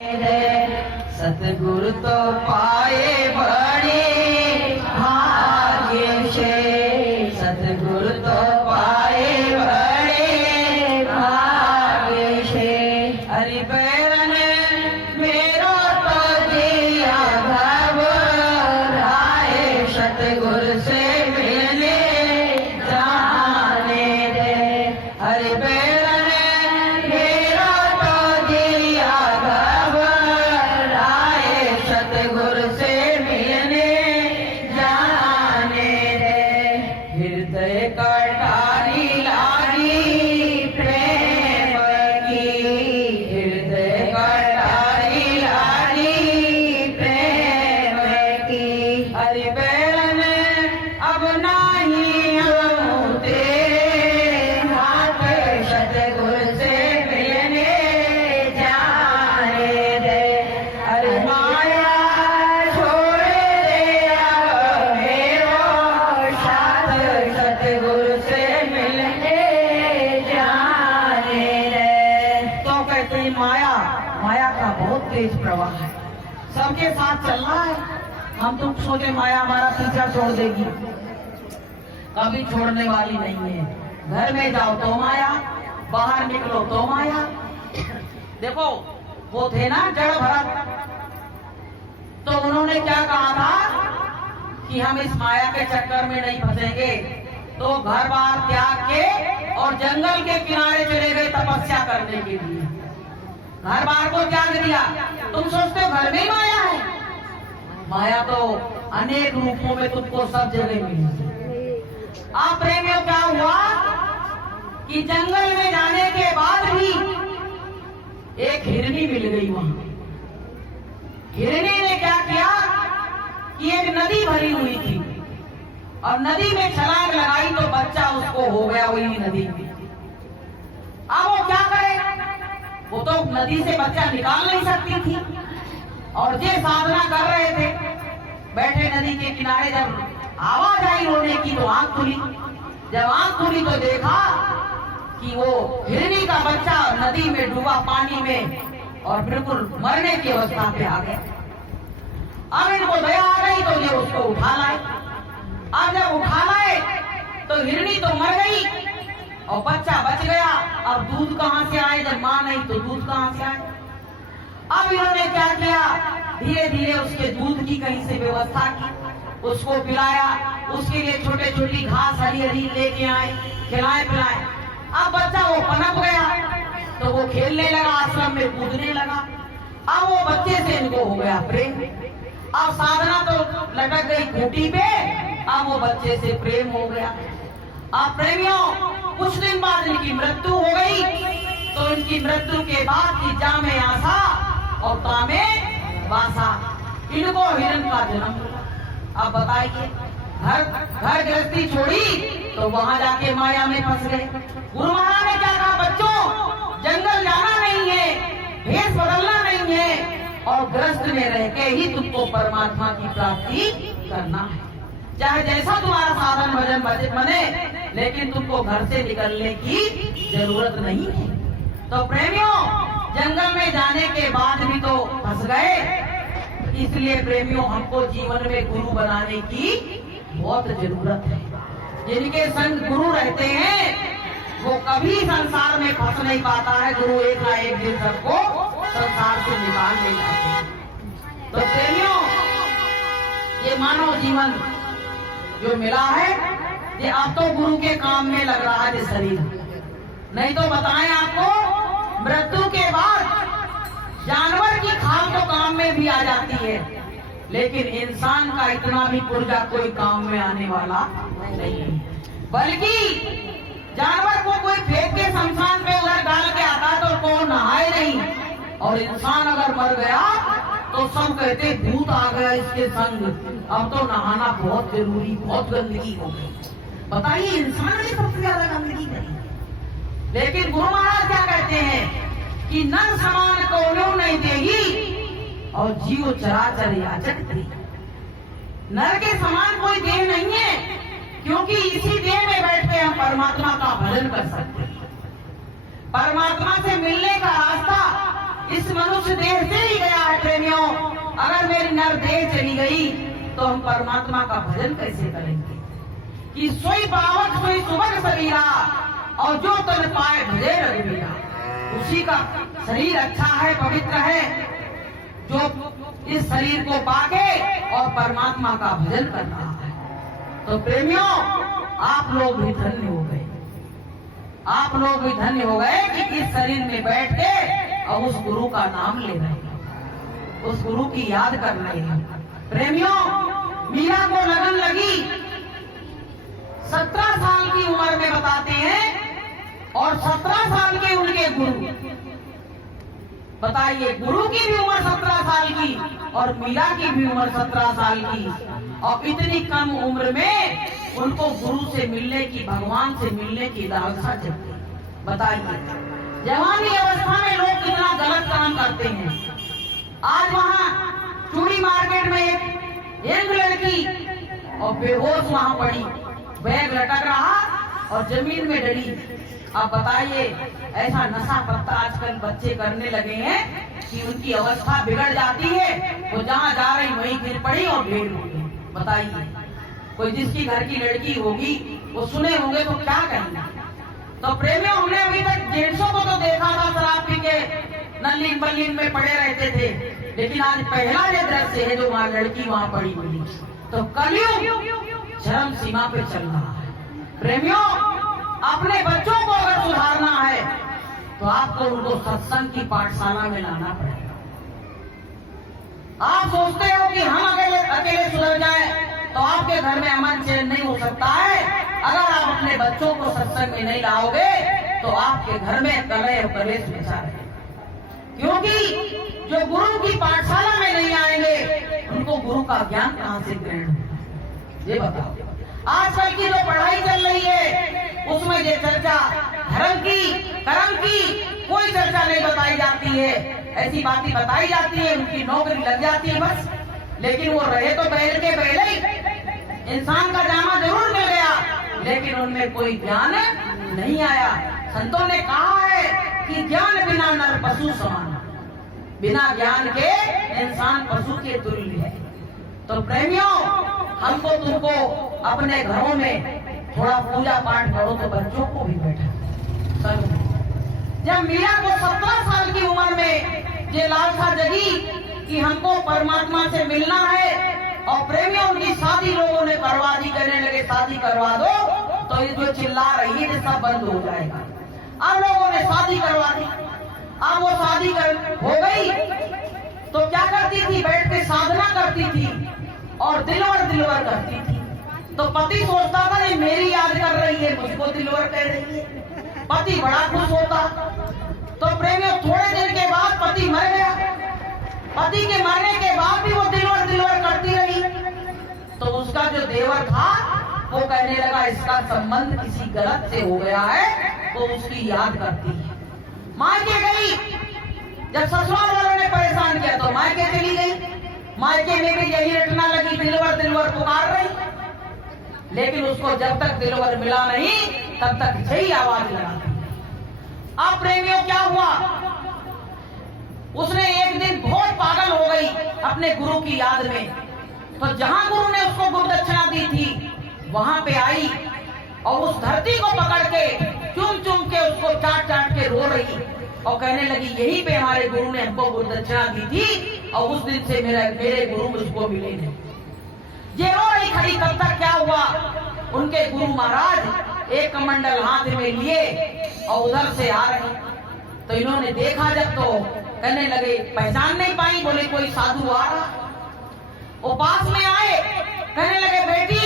सतगुरु तो पाए बड़े भाग्य से, सतगुरु तो पाए बड़े भाग्य से। हरि बैरन मेरो तो दिया घबराए, सतगुरु से मिलने जाने दे। हरि बैरन मेरो तो दिया सतगुरु से मिलने जाने दे। हृदय कटारी लागी प्रेम की, हृदय कटारी लागी प्रेम की। हरि बैरन अब नहीं हम तेरे हाथ, सतगुरु से मिलने जाने दे। हरि माया सतगुरु से मिलने जाने दे। तो कहते हैं माया का बहुत तेज प्रवाह है, सबके साथ चलना है। हम तो सोचे माया हमारा पीछा छोड़ देगी, कभी छोड़ने वाली नहीं है। घर में जाओ तो माया, बाहर निकलो तो माया। देखो वो थे ना जड़ भरत, तो उन्होंने क्या कहा था कि हम इस माया के चक्कर में नहीं फंसेंगे। तो घर बार त्याग के और जंगल के किनारे चले गए तपस्या करने के लिए। घर बार को त्याग दिया। तुम सोचते हो घर में ही माया है, माया तो अनेक रूपों में तुमको सब जगह मिली। आप प्रेमियों क्या हुआ कि जंगल में जाने के बाद भी एक हिरनी मिल गई वहां। हिरनी ने क्या किया कि एक नदी भरी हुई थी और नदी में छलांग लगाई तो बच्चा उसको हो गया वही नदी में। अब वो क्या करे, वो तो नदी से बच्चा निकाल नहीं सकती थी। और जे साधना कर रहे थे बैठे नदी के किनारे, जब आवाज आई रोने की तो आंख खुली। जब आंख खुली तो देखा कि वो हिरनी का बच्चा नदी में डूबा पानी में और बिल्कुल मरने की अवस्था पे आ गया। अब इनको दया आ गई तो ये उसको उठा लाए। अब जब उठा लाए तो हिरनी तो मर गई और बच्चा बच गया। अब दूध कहां से आए, जब मां नहीं तो दूध कहां से आए। अब इन्होंने क्या किया, धीरे धीरे उसके दूध की कहीं से व्यवस्था की, उसको पिलाया। उसके लिए छोटे छोटी घास हरी हरी लेके आए, खिलाए पिलाए। अब बच्चा वो पनप गया तो वो खेलने लगा, आश्रम में कूदने लगा। अब वो बच्चे से इनको हो गया प्रेम। अब साधना तो लटक गई खूंटी पे, अब वो बच्चे से प्रेम हो गया। अब प्रेमियों कुछ दिन बाद इनकी मृत्यु हो गई। तो इनकी मृत्यु के बाद की जा में आशा और ता में वासा, इनको हिरण का जन्म हुआ। अब बताइए, घर गृहस्थी छोड़ी तो वहां जाके माया में फंस गए। गुरु महाराज ने क्या कहा, बच्चों जंगल जाना नहीं है, भेष बदलना नहीं है और गृहस्थ में रह के ही तुमको परमात्मा की प्राप्ति करना है। चाहे जैसा तुम्हारा साधन भजन बने, लेकिन तुमको घर से निकलने की जरूरत नहीं है। तो प्रेमियों जंगल में जाने के बाद भी तो फंस गए। इसलिए प्रेमियों हमको जीवन में गुरु बनाने की बहुत जरूरत है। जिनके संग गुरु रहते हैं वो कभी संसार में फंस नहीं पाता है। गुरु एक ना एक दिन सबको संसार से निकाल ले जाते हैं। तो प्रेमियों ये मानव जीवन जो मिला है, ये अब तो गुरु के काम में लग रहा है शरीर। नहीं तो बताएं आपको, मृत्यु के बाद जानवर की खाल तो काम में भी आ जाती है, लेकिन इंसान का इतना भी पुर्जा कोई काम में आने वाला नहीं है। बल्कि जानवर को कोई फेंक के शमशान पे उधर डाल के आता तो कौन नहाए नहीं, और इंसान अगर मर गया तो सब कहते भूत आ गया इसके संग, अब तो नहाना बहुत जरूरी, बहुत गंदगी हो गई। बताइए इंसान ने सबसे ज्यादा गंदगी करी। लेकिन गुरु महाराज क्या कहते हैं कि नर समान को नहीं देगी और जीव चराचर याचक थी। नर के समान कोई देह नहीं है, क्योंकि इसी देह में बैठ के हम परमात्मा का भजन कर सकते हैं। परमात्मा से मिलने का रास्ता इस मनुष्य देह से ही गया है प्रेमियों। अगर मेरी नर देह चली गई तो हम परमात्मा का भजन कैसे करेंगे? कि सोई पावक सोई सुबह सबीरा, और जो तन पाए भजे रघुवीरा। उसी का शरीर अच्छा है, पवित्र है, जो इस शरीर को पाके और परमात्मा का भजन कर रहा है। तो प्रेमियों, आप लोग भी धन्य हो गए। आप लोग भी धन्य हो गए कि इस शरीर में बैठ के और उस गुरु का नाम ले रहे हैं, उस गुरु की याद कर रहे हैं। प्रेमियों, मीरा को लगन लगी 17 साल की उम्र में बताते हैं, और 17 साल के उनके गुरु। बताइए, गुरु की भी उम्र 17 साल की और मीरा की भी उम्र 17 साल की, और इतनी कम उम्र में उनको गुरु से मिलने की, भगवान से मिलने की लालसा जगती। बताइए, जवानी अवस्था में लोग कितना गलत काम करते हैं। आज वहाँ चूड़ी मार्केट में एक यंग लड़की और बेहोश वहाँ पड़ी, बैग लटक रहा और जमीन में डली। अब बताइए, ऐसा नशा पत्ता आजकल बच्चे करने लगे हैं कि उनकी अवस्था बिगड़ जाती है। वो जहाँ जा रही वहीं गिर पड़ी और ढेर हो गई। बताइए, कोई जिसकी घर की लड़की होगी वो सुने होंगे तो क्या कहेंगे? तो प्रेमियों, हमने अभी तक जेंट्सों को तो देखा था शराब पी के नल्लीन बल्लीन में पड़े रहते थे, लेकिन आज पहला ये दृश्य है जो वहाँ लड़की वहाँ पड़ी मिली। तो कलयुग चरम सीमा पे चल रहा है। प्रेमियों, अपने बच्चों को अगर सुधारना है तो आपको उनको सत्संग की पाठशाला में लाना पड़ेगा। आप सोचते हो कि हम अकेले सुधर जाए तो आपके घर में अमन चैन नहीं हो सकता है। अगर आप अपने बच्चों को सत्संग में नहीं लाओगे तो आपके घर में कलह और कलेश मचा रहेगा। क्योंकि जो गुरु की पाठशाला में नहीं आएंगे उनको गुरु का ज्ञान कहां से ग्रहण होगा? ये बताओ। आजकल की जो पढ़ाई चल रही है उसमें ये चर्चा धर्म की, कर्म की कोई चर्चा नहीं बताई जाती है। ऐसी बातें बताई जाती है, उनकी नौकरी लग जाती है बस। लेकिन वो रहे तो बैल के बैल ही, इंसान का जामा जरूर मिल गया, लेकिन उनमें कोई ज्ञान नहीं आया। संतों ने कहा है कि ज्ञान बिना नर पशु समान, बिना ज्ञान के इंसान पशु के तुल्य है। तो प्रेमियों, हमको तुमको अपने घरों में थोड़ा पूजा पाठ करो तो बच्चों को भी बैठा। जब मीरा को 17 साल की उम्र में ये लालसा जगी कि हमको परमात्मा से मिलना है, और प्रेमियों उनकी शादी लोगों ने करवा दी, कहने लगे शादी करवा दो तो ये जो चिल्ला रही है सब बंद हो जाएगा। अब लोगों ने शादी करवा दी। अब वो शादी हो गई तो क्या करती थी? बैठ के साधना करती थी और दिलवर करती थी। तो पति सोचता था ये मेरी याद कर रही है, मुझको दिलवर कह रही है। पति बड़ा खुश होता। तो प्रेमियों, थोड़े दिन के बाद पति मर गया। पति के मरने के बाद भी वो दिलवर करती रही। तो उसका जो देवर था वो कहने लगा इसका संबंध किसी गलत से हो गया है, तो उसकी याद करती है। मायके गई, जब ससुराल वालों ने परेशान किया तो मायके चली गई। मायके में भी यही रटना लगी, दिलवर पुकार रही। लेकिन उसको जब तक दिलवर मिला नहीं तब तक यही आवाज लगाती। अब प्रेमियों, क्या हुआ? उसने एक दिन बहुत पागल हो गई अपने गुरु की याद में। तो जहां गुरु ने उसको गुरु दक्षिणा दी थी वहां पे आई और उस धरती को पकड़ के चूम के उसको चाट के रो रही और कहने लगी यहीं पे हमारे गुरु ने हमको गुरु दक्षिणा दी थी और उस दिन से मेरे गुरु मुझको मिले नहीं। ये रो रही खड़ी। तब तक क्या हुआ? उनके गुरु महाराज एक कमंडल हाथ में लिए और उधर से आ रहे। तो इन्होंने देखा जब तो कहने लगे, पहचान नहीं पाई, बोले कोई साधु आ रहा। वो पास में आए, कहने लगे बेटी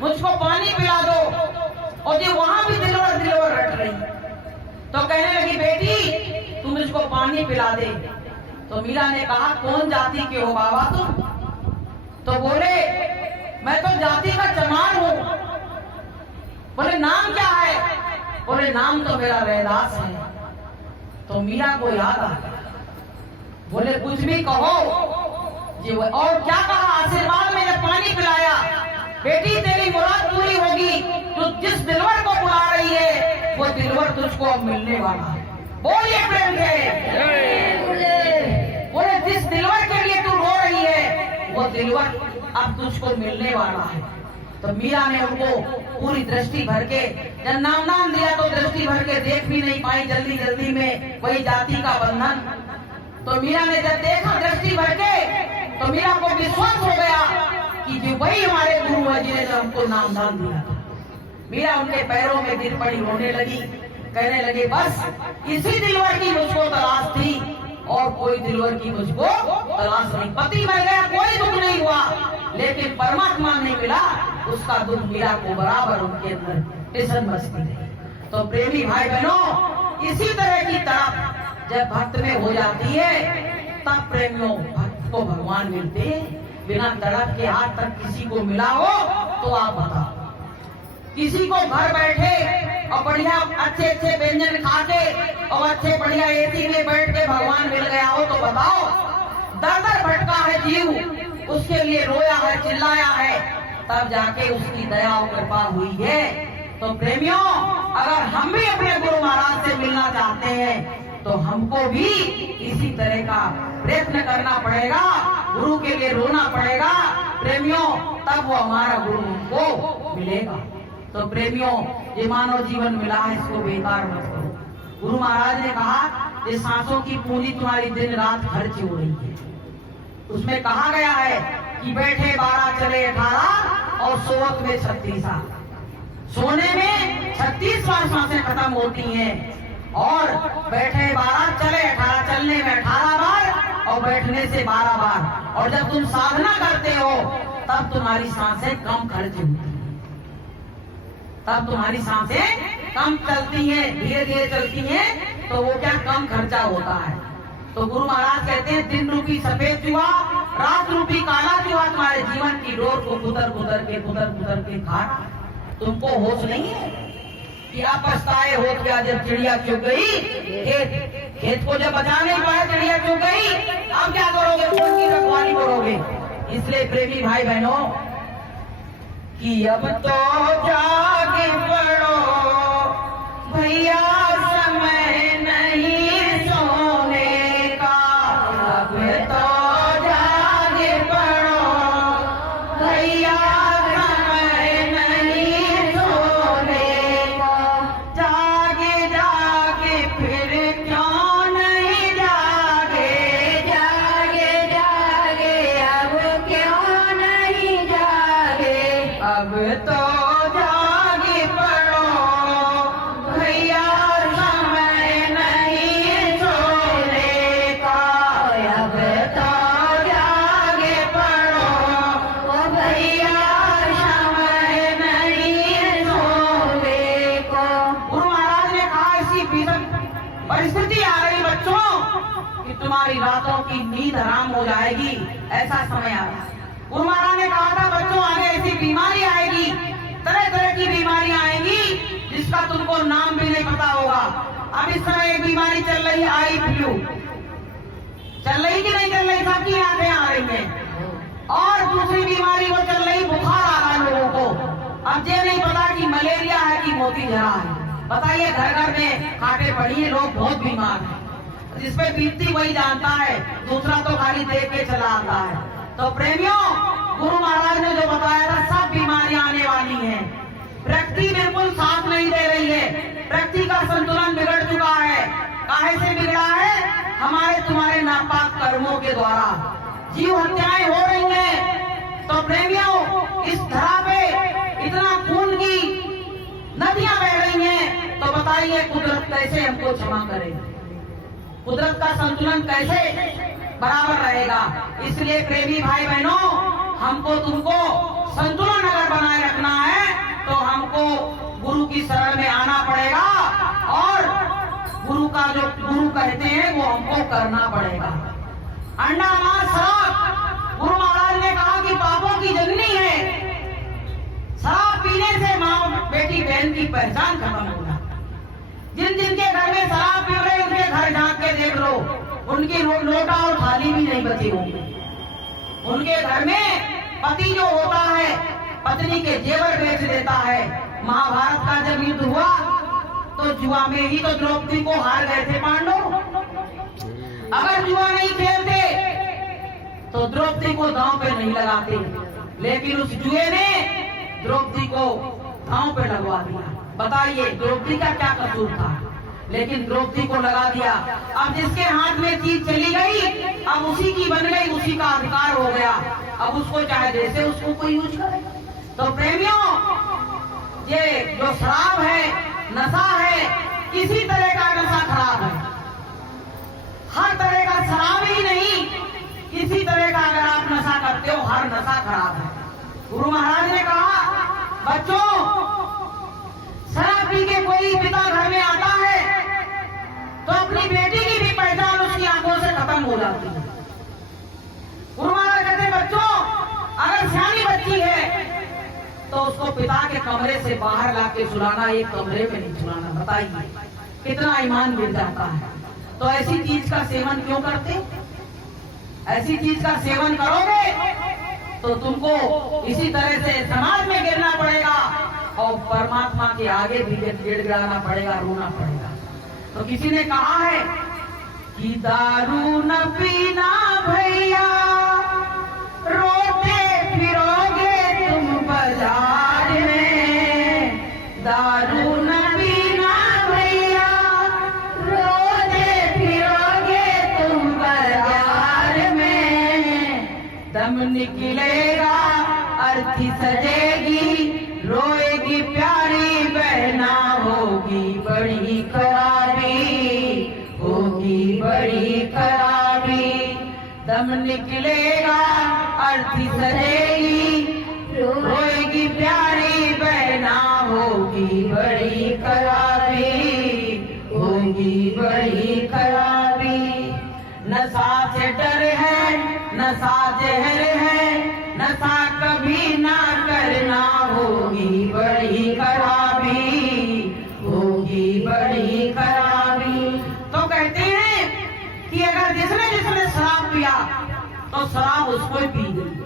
मुझको पानी पिला दो। और ये वहां भी दिलवर रट रही। तो कहने लगी बेटी तुम मुझको पानी पिला दे। तो मीरा ने कहा कौन जाति के हो बाबा तुम? तो बोले मैं तो जाति का चमार हूं। बोले नाम क्या है? बोले नाम तो मेरा रैदास है। तो मीरा को याद आ गया। बोले कुछ भी कहो जी। और क्या कहा? आशीर्वाद में जब पानी पिलाया, बेटी तेरी मुराद पूरी होगी। तू जिस दिलवर को बुला रही है वो दिलवर तुझको अब मिलने वाला है। बोलिए प्रेम से। बोले जिस दिलवर के लिए तू रो रही है वो दिलवर अब तुझको मिलने वाला है। तो मीरा ने उनको पूरी दृष्टि भर के जब नाम दिया तो दृष्टि भर के देख भी नहीं पाई जल्दी जल्दी में वही जाति का बंधन। तो मीरा ने जब देखा दृष्टि भर के तो मीरा को विश्वास हो गया कि जो वही हमारे गुरु है जिन्हें हमको नाम दिया था। मीरा उनके पैरों में गिर पड़ी, रोने लगी, कहने लगे बस इसी दिलवर की मुझको तलाश थी और कोई दिलवर की मुझको तलाश नहीं। पति मर गया कोई दुख नहीं हुआ, लेकिन परमात्मा नहीं मिला उसका दुख मीरा को बराबर उनके अंदर टेंशन बचती रही। तो प्रेमी भाई बहनों, इसी तरह की तरफ जब भक्त में हो जाती है तब प्रेमियों भक्त को भगवान मिलते हैं। बिना तड़प के आज तक किसी को मिला हो तो आप बताओ, किसी को घर बैठे और बढ़िया अच्छे व्यंजन खा के और अच्छे बढ़िया एसी में बैठ के भगवान मिल गया हो तो बताओ। दर दर भटका है जीव, उसके लिए रोया है, चिल्लाया है, तब जाके उसकी दया और कृपा हुई है। तो प्रेमियों, अगर हम भी अपने गुरु महाराज से मिलना चाहते हैं तो हमको भी इसी तरह का प्रयत्न करना पड़ेगा, गुरु के लिए रोना पड़ेगा प्रेमियों, तब वो हमारा गुरु को मिलेगा। तो प्रेमियों, ये मानव जीवन मिला है, इसको बेकार मत करो। गुरु महाराज ने कहा ये सांसों की पूंजी तुम्हारी दिन रात खर्च हो रही है। उसमें कहा गया है कि बैठे 12 चले 18 और सोवत में 36। सोने में 36 बार सांसें खत्म होती हैं और बैठे 12 चले 18, चलने में 18 बार और बैठने से 12 बार। और जब तुम साधना करते हो तब तुम्हारी सांसें कम खर्च होती हैं, तब तुम्हारी सांसें कम चलती हैं, धीरे धीरे चलती हैं, तो वो क्या कम खर्चा होता है। तो गुरु महाराज कहते हैं दिन रूपी सफेद चूहा, रात रूपी काला चूहा तुम्हारे जीवन की डोर को कुतर कुतर के खा। तुमको होश नहीं है कि आप पछताए हो क्या जब चिड़िया चुग गई खेत को जब बचा नहीं पाया, चिड़िया चुग गई, अब क्या करोगे, उनकी रखवाली करोगे। इसलिए प्रेमी भाई बहनों कि अब तो जागे पड़ो भैया, समय नहीं सोने का, अब तो जागे पड़ो भैया, समय नहीं सोने का। जागे जागे फिर क्यों नहीं जागे, जागे जागे अब क्यों नहीं जागे, अब तो जागे पड़ो भैया, समय नहीं सोने का, अब तो जागे पड़ो भैया, समय नहीं सोने का। गुरु महाराज ने कहा ऐसी परिस्थिति आ रही बच्चों कि तुम्हारी रातों की नींद हराम हो जाएगी, ऐसा समय आ रहा है। गुरु महाराज ने कहा था बच्चों आगे ऐसी बीमारी आएगी, तरह तरह की बीमारियां आएंगी जिसका तुमको नाम भी नहीं पता होगा। अब इस समय एक बीमारी चल रही है आई फ्लू, चल रही कि नहीं चल रही, सबकी आंखें आ रही हैं। और दूसरी बीमारी वो चल रही बुखार आ रहा है लोगों को। अब ये नहीं पता कि मलेरिया है कि मोती जरा है। बताइए घर घर में खाटे पड़ी है, लोग बहुत बीमार हैं, जिसपे बीतती वही जानता है, दूसरा तो खाली देख के चला आता है। तो प्रेमियों, गुरु महाराज ने जो बताया था सब बीमारियां आने वाली हैं। प्रकृति बिल्कुल साथ नहीं दे रही है, प्रकृति का संतुलन बिगड़ चुका है। काहे से बिगड़ा है, हमारे तुम्हारे नापाक कर्मों के द्वारा जीव हत्याएं हो रही हैं। तो प्रेमियों, इस धरा पे इतना खून की नदियां बह रही हैं, तो बताइए कुदरत कैसे हमको क्षमा करे, कुदरत का संतुलन कैसे बराबर रहेगा। इसलिए प्रेमी भाई बहनों, हमको तुमको संतुलन अगर बनाए रखना है तो हमको गुरु की शरण में आना पड़ेगा और गुरु का जो गुरु कहते हैं वो हमको करना पड़ेगा। अंडा मांस शराब, गुरु महाराज ने कहा कि पापों की जननी है। शराब पीने से माँ बेटी बहन की पहचान खत्म होगा। जिन जिनके घर में शराब पी रहे उनके घर झांक के देख लो, उनकी लोटा और थाली भी नहीं बची होंगी। उनके घर में पति जो होता है पत्नी के जेवर बेच देता है। महाभारत का जब युद्ध हुआ तो जुआ में ही तो द्रौपदी को हार गए थे पांडव। अगर जुआ नहीं खेलते तो द्रौपदी को दांव पे नहीं लगाते, लेकिन उस जुए ने द्रौपदी को दांव पे लगवा दिया। बताइए द्रौपदी का क्या कसूर था, लेकिन द्रौपदी को लगा दिया। अब जिसके हाथ में चीज चली गई, अब उसी की बन गई, उसी का अधिकार हो गया। अब उसको चाहे जैसे उसको कोई यूज करे। तो प्रेमियों, ये जो शराब है, नशा है, किसी तरह का नशा खराब है। हर तरह का शराब ही नहीं, किसी तरह का अगर आप नशा करते हो, हर नशा खराब है। गुरु महाराज ने कहा, बच्चों, शराब पी के कोई पिता घर में आता है तो अपनी बेटी की भी पहचान उसकी आंखों से खत्म हो जाती है। गुरु महाराज कहते, बच्चों, अगर सियानी बच्ची है तो उसको पिता के कमरे से बाहर लाके सुलाना, एक कमरे में नहीं सुलाना। बताइए कितना ईमान गिर जाता है। तो ऐसी चीज का सेवन क्यों करते? ऐसी चीज का सेवन करोगे तो तुमको इसी तरह से समाज में गिरना पड़ेगा और परमात्मा के आगे भी गिड़गिड़ाना पड़ेगा, रोना पड़ेगा। तो किसी ने कहा है कि दारू न पीना भैया, रोते फिरोगे तुम बाजार में। दारू न पीना भैया, रोते फिरोगे तुम बाजार में। दम निकलेगा, अर्थी सजेगी, रोएगी प्यारी बहना, होगी बड़ी खराबी, होगी बड़ी खराबी। दम निकलेगा, अर्थी सजेगी, रोएगी प्यारी बहना, होगी बड़ी खराबी, होगी बड़ी खराबी। नशा से डर है, नशा जहर है, नशा कभी ना करना, होगी बड़ी खराबी, होगी बड़ी खराबी। तो कहते हैं कि अगर जिसने जिसने शराब पिया तो शराब उसको ही पी गई।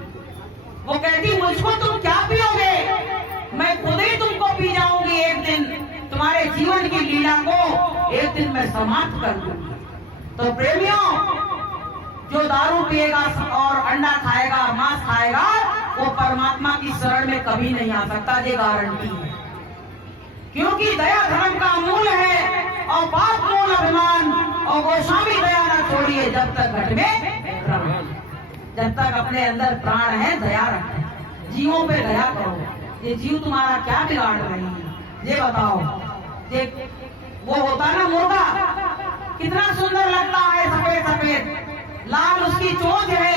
वो कहती, मुझको तुम क्या पियोगे, मैं खुद ही तुमको पी जाऊंगी। एक दिन तुम्हारे जीवन की लीला को एक दिन मैं समाप्त कर दूंगी। तो प्रेमियों, जो दारू पिएगा और अंडा खाएगा, मांस खाएगा, वो परमात्मा की शरण में कभी नहीं आ सकता, ये गारंटी है। क्योंकि दया धर्म का मूल है और पाप मूल अभिमान। और गोस्वामी दया न छोड़िए जब तक घट में प्राण, जब तक अपने अंदर प्राण है दया रखें, जीवों पे दया करो। ये जीव तुम्हारा क्या बिगाड़ रही है, ये बताओ। ये वो होता ना मुर्गा, कितना सुंदर लगता है, सफेद सफेद, लाल उसकी चोंच है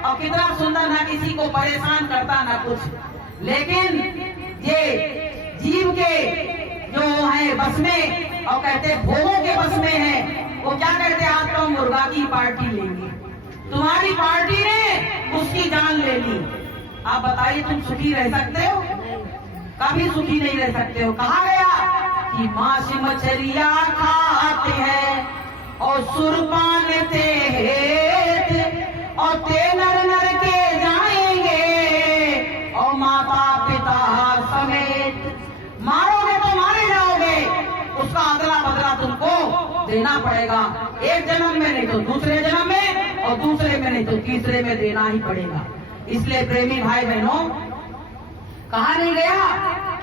और कितना सुंदर, ना किसी को परेशान करता ना कुछ। लेकिन ये जीव के जो है बस में, और कहते भोगों के बस में है, वो क्या कहते, आज तो मुर्गा की पार्टी लेंगे। तुम्हारी पार्टी ने उसकी जान ले ली। आप बताइए, तुम सुखी रह सकते हो? कभी सुखी नहीं रह सकते हो। कहा गया कि मांस मछलियां खाते हैं और सुरपान और ते नर नर के जाएंगे और माता पिता समेत। मारोगे तो मारे जाओगे, उसका अदला बदला तुमको देना पड़ेगा। एक जन्म में नहीं तो दूसरे जन्म में, और दूसरे में नहीं तो तीसरे में देना ही पड़ेगा। इसलिए प्रेमी भाई बहनों, कहा नहीं गया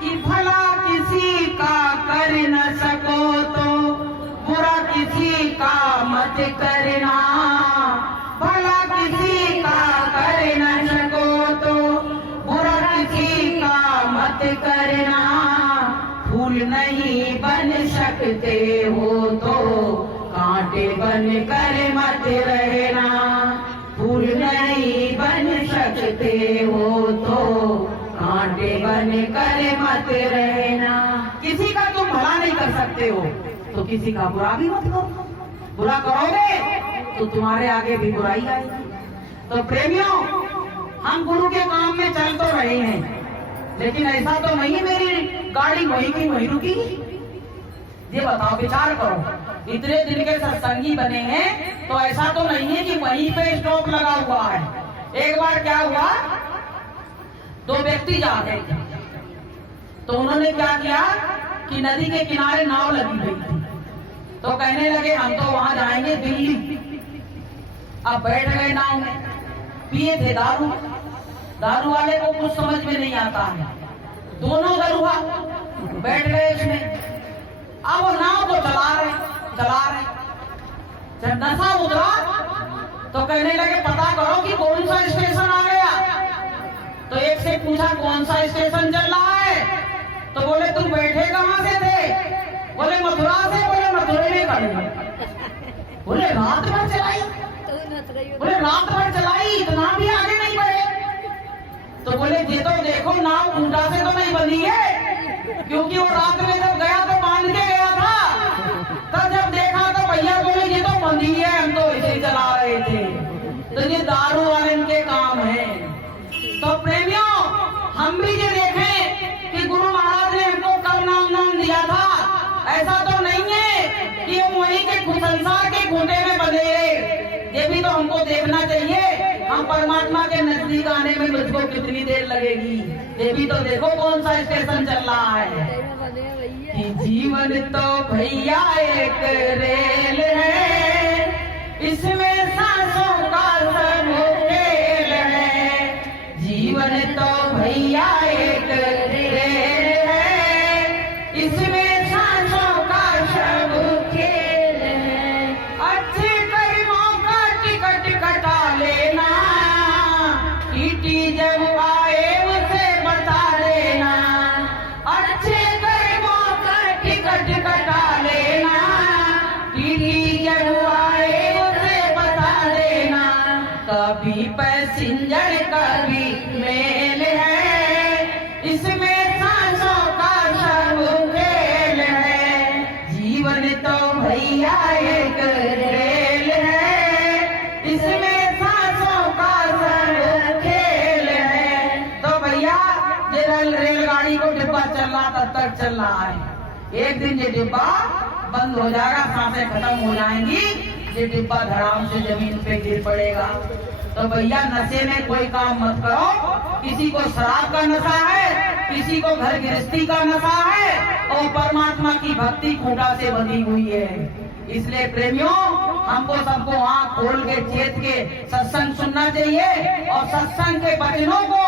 कि भला किसी का कर न सको तो बुरा किसी का मत करना। भला किसी का कर न सको तो बुरा किसी का मत करना। फूल नहीं बन सकते हो तो कांटे बन कर मत रहना। फूल नहीं बन सकते हो तो कांटे बन कर मत रहना। किसी का तुम भला नहीं कर सकते हो तो किसी का बुरा भी मत करो। बुरा करोगे तो तुम्हारे आगे भी बुराई आएगी। तो प्रेमियों, हम गुरु के काम में चल तो रहे हैं, लेकिन ऐसा तो नहीं मेरी गाड़ी वहीं की वहीं रुकी। ये बताओ, विचार करो, इतने दिन के सत्संगी बने हैं तो ऐसा तो नहीं है कि वहीं पे स्टॉप लगा हुआ है। एक बार क्या हुआ, दो व्यक्ति जा रहे थे तो उन्होंने क्या किया कि नदी के किनारे नाव लगी हुई थी। तो कहने लगे हम तो वहां जाएंगे दिल्ली। अब बैठ गए नाव में, पिए थे दारू। दारू वाले को कुछ समझ में नहीं आता है, दोनों दरुआ बैठ गए इसमें। अब वो नाव को चला रहे। जब नशा उतरा तो कहने लगे पता करो कि कौन सा स्टेशन आ गया। तो एक से पूछा कौन सा स्टेशन चल रहा है। तो बोले तुम बैठे कहाँ से थे? बोले मथुरा से। बोले मथुरा में खड़े। बोले रात भर चलाई? बोले रात भर चलाई, इतना भी आगे नहीं बढ़े। तो बोले ये तो देखो नाव खूंटा से तो नहीं बनी है, क्योंकि वो रात में जब गया तो बांध के गया था। तब जब देखा तो भैया बोले ये तो बंधी है, हम तो ऐसे ही चला रहे थे। तो ये दारू वाले इनके काम है। तो प्रेमियों, हम भी ये देखें कि गुरु महाराज ने हमको कब नाम दिया था। ऐसा तो नहीं है कि हम वहीं के संसार के खूंटे में बंधे रहे। ये भी तो हमको देखना चाहिए हम परमात्मा के नजदीक आने में मुझको कितनी देर लगेगी। ये भी तो देखो कौन सा स्टेशन चल रहा है। कि जीवन तो भैया एक रेल है, इसमें सांसों का सब खेल है। जीवन तो भैया एक रेल है, इसमें सांसों का सब खेल है। अच्छे कर्मों का टिकट कटा लेना, टीटी जब आए उसे बता देना। अच्छे कर्मों का टिकट कटा लेना, टीटी जब आए उसे बता देना। कभी पैसेंजर कभी मेल है, इसमें सांसों का सब खेल है। जीवन तो भैया एक रेल है, इसमें सांसों का सब खेल है। तो भैया ये रेलगाड़ी को डिब्बा चल रहा तब तक चल रहा है। एक दिन ये डिब्बा बंद हो जाएगा, सांसें खत्म हो जाएंगी, ये डिब्बा धड़ाम से जमीन पे गिर पड़ेगा। तो भैया नशे में कोई काम मत करो। किसी को शराब का नशा है, किसी को घर गृहस्थी का नशा है, और परमात्मा की भक्ति खूंटा से बंधी हुई है। इसलिए प्रेमियों, हमको सबको आंख खोल के चेत के सत्संग सुनना चाहिए और सत्संग के वचनों को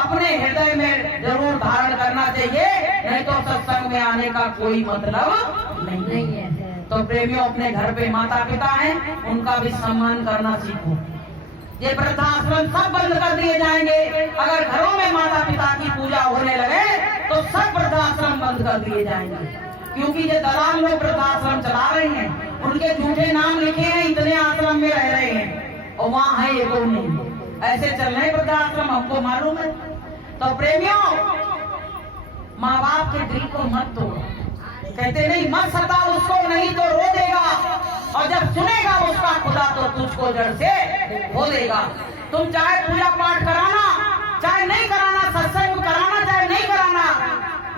अपने हृदय में जरूर धारण करना चाहिए, नहीं तो सत्संग में आने का कोई मतलब नहीं है। तो प्रेमियों, अपने घर पे माता पिता हैं, उनका भी सम्मान करना सीखो। ये वृद्धाश्रम सब बंद कर दिए जाएंगे। अगर घरों में माता पिता की पूजा होने लगे तो सब वृद्धाश्रम बंद कर दिए जाएंगे, क्योंकि ये दलाल लोग वृद्धाश्रम चला रहे हैं, उनके झूठे नाम लिखे हैं, इतने आश्रम में रह रहे हैं और वहाँ है ये कोई नहीं। ऐसे चल रहे वृद्धाश्रम, हमको मालूम है। तो प्रेमियों, माँ बाप के दिल को मत तोड़ो। कहते नहीं मत सता उसको, नहीं तो रो देगा, और जब सुनेगा उसका खुदा तो तुझको जड़ से हो देगा। तुम चाहे पूजा पाठ कराना, चाहे नहीं कराना, सत्संग कराना, चाहे नहीं कराना,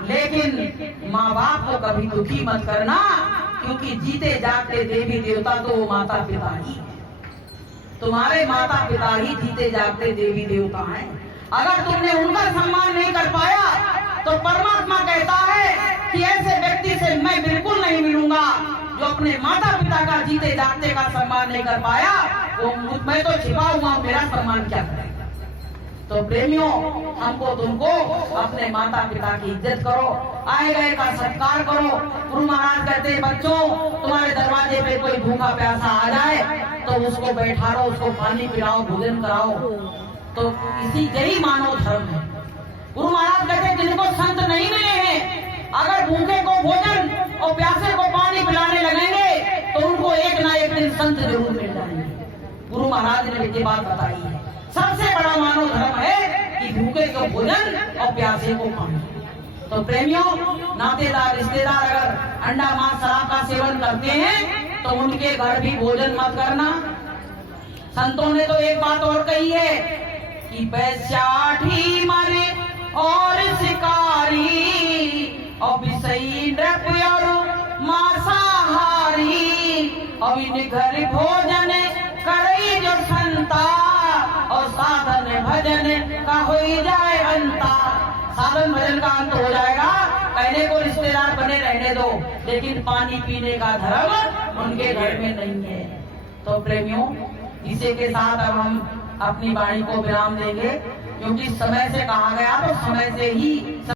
लेकिन माँ बाप को कभी दुखी मत करना, क्योंकि जीते जागते देवी देवता तो वो माता पिता ही, तुम्हारे माता पिता ही जीते जागते देवी देवता हैं। अगर तुमने उनका सम्मान नहीं कर पाया तो परमात्मा कहता है कि ऐसे व्यक्ति से मैं बिल्कुल नहीं मिलूंगा जो अपने माता पिता का जीते जागते का सम्मान नहीं कर पाया। तो मैं तो छिपा हुआ हूं, मेरा सम्मान क्या करेगा। तो प्रेमियों, हमको तुमको अपने माता पिता की इज्जत करो, आए गए का सत्कार करो। गुरु महाराज कहते बच्चों, तुम्हारे दरवाजे पे कोई भूखा प्यासा आ जाए तो उसको बैठाओ, उसको पानी पिलाओ, भोजन कराओ। तो इसी यही मानव धर्म है। गुरु महाराज कहते जिनको संत नहीं मिले हैं, अगर भूखे को भोजन और प्यासे को पानी पिलाने लगेंगे तो उनको एक ना एक दिन संत जरूर मिल जाएंगे। गुरु महाराज ने ये बात बताई है। सबसे बड़ा मानव धर्म है कि भूखे को भोजन और प्यासे को पानी। तो प्रेमियों, नातेदार रिश्तेदार अगर अंडा मांस शराब का सेवन करते हैं तो उनके घर भी भोजन मत करना। संतों ने तो एक बात और कही है कि बैसाठी मरे और शिकारी और विषयी नृप और मांसाहारी, और इन घर भोजन करे जो संता, और साधन भजन का हो जाए अंता। साधन भजन का अंत हो जाएगा कहने को रिश्तेदार बने रहने दो, लेकिन पानी पीने का धर्म उनके घर में नहीं है। तो प्रेमियों, इसी के साथ अब हम अपनी वाणी को विराम देंगे, क्योंकि समय से कहा गया तो समय से ही